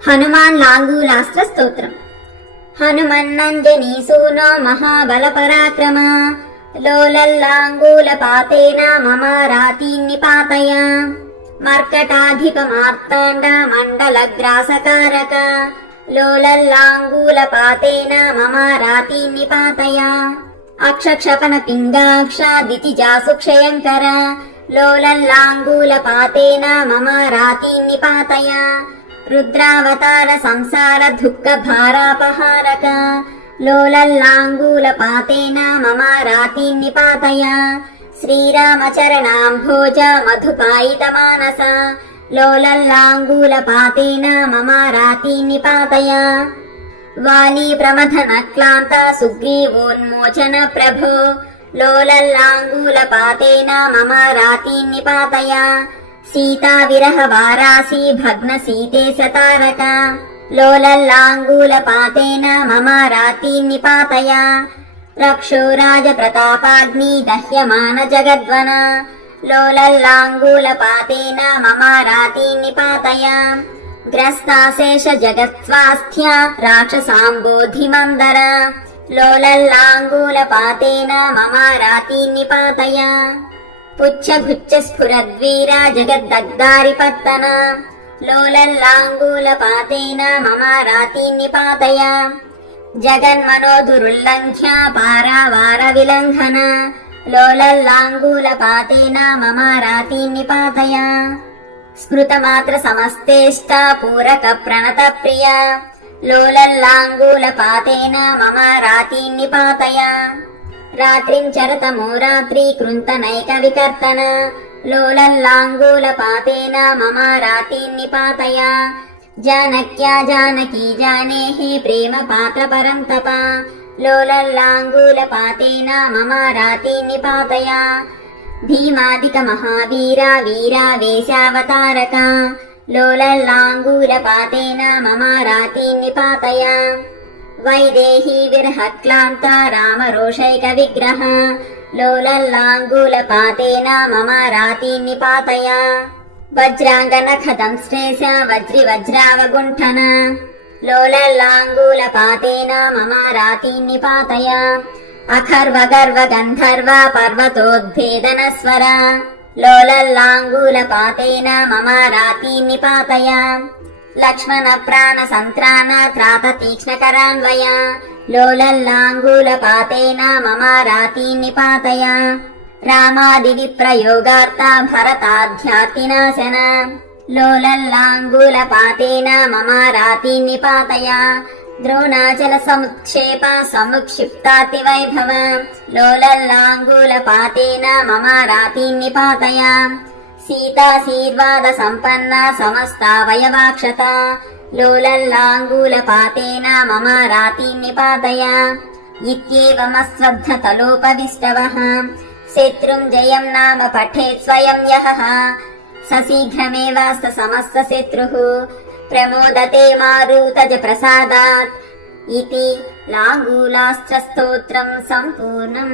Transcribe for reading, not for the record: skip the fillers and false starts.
హనుమాన్ లాంగూలాస్త్ర స్తోత్రం. హనుమన్నంజనీ సూనో మహాబల పరాక్రమ లోలల్లాంగూలపాతేన మమ రాతీన్నిపాతయ మర్కటాధిప మార్తాండ మండలగ్రాసకారక లోలల్లాంగూలపాతేన మమ రాతీన్నిపాతయ అక్షక్షపణ పింగాక్ష దితిజాసు క్షయంకర లోలల్లాంగూలపాతేన మమ రాతీన్నిపాతయ రుద్రావతార సంసార దుఃఖ భారాపహారక లోలల్లాంగూలపాతేన మమ రాతీన్నిపాతయ శ్రీరామచరణాంభోజ మధుపాయిత మానస లోలల్లాంగూలపాతేన మమ రాతీన్నిపాతయ వాలీ ప్రమథన క్లాంత సుగ్రీవోన్మోచన ప్రభో లోలల్లాంగూలపాతేన మమ రాతీన్నిపాతయ సీతా విరహ వారాసి భగ్న సీతే సతారక లోలల్లాంగూలపాతేన మమ రాతీన్నిపాతయ రక్షో రాజ ప్రతాపాగ్ని దహ్యమాన జగద్వన లోలల్లాంగూలపాతేన మమ రాతీన్నిపాతయ గ్రస్తాశేష జగత్స్వాస్థ్య రాక్షసాంబోధి మందర లోలల్లాంగూలపాతేన మమ రాతీన్నిపాతయ పుచ్చభుచ్చ స్ఫురద్వీర జగద్దగ్దారిపత్తన లోలల్లాంగూలపాతేన మమ రాతీన్నిపాతయ జగన్మనోధురుల్లంఘ్య పారావార విలంఘన లోలల్లాంగూలపాతేన మమ రాతీన్నిపాతయ స్మృతమాత్ర సమస్తేష్ట పూరక ప్రణత ప్రియ లోలల్లాంగూలపాతేన మమ రాతీన్నిపాతయ రాత్రిం చరతమో రాత్రి కృంతనైక వికర్తన లోలల్లాంగూలపాతేన మమ రాతీన్నిపాతయ జానక్యా జానకీ జానేహి ప్రేమ పాత్ర పరంతప లోలల్లాంగూలపాతేన మమ రాతీన్నిపాతయ భీమాదిక మహావీర వీరావేశావతారక లోలల్లాంగూలపాతేన మమ రాతీన్నిపాతయ వైదేహీ విరహక్లాంత రామరోషైక విగ్రహ లోలల్లాంగూలపాతేన మమ రాతీన్నిపాతయ వజ్రాంగనఖదం శ్రేష వజ్రి వజ్రావగుంఠన లోలల్లాంగూలపాతేన మమ రాతీన్నిపాతయ అఖర్వ గర్వ గంధర్వ పర్వతోద్భేదన స్వర లోలల్లాంగూలపాతేన మమ రాతీన్నిపాతయ లక్ష్మణ ప్రాణ సంత్రాణ త్రాత తీక్ష్ణకరాన్వయ లోలల్లాంగూలపాతేన మమ రాతీన్నిపాతయ రామాది విప్రయోగార్త భరతాధ్యాత్తినాశన లోలల్లాంగూలపాతేన మమ రాతీన్నిపాతయ ద్రోణాచల సముక్షేప సముక్షిప్తాతి వైభవ లోలల్లాంగూలపాతేన మమ రాతీన్నిపాతయ సీతాశీర్వాద సంపన్న సమస్తావయవాక్షత లోలల్లాంగూలపాతేన మమ రాతీన్నిపాతయ ఇత్యేవమశ్రద్ధతలోపవిష్టవః శత్రుం జయం నామ పఠేత్ స్వయం యః సశీఘ్రమేవాస్త సమస్త శత్రుః ప్రమోదతే మారుతజ ప్రసాదాత్ ఇతి లాంగూలాస్త్ర స్తోత్రం సంపూర్ణం.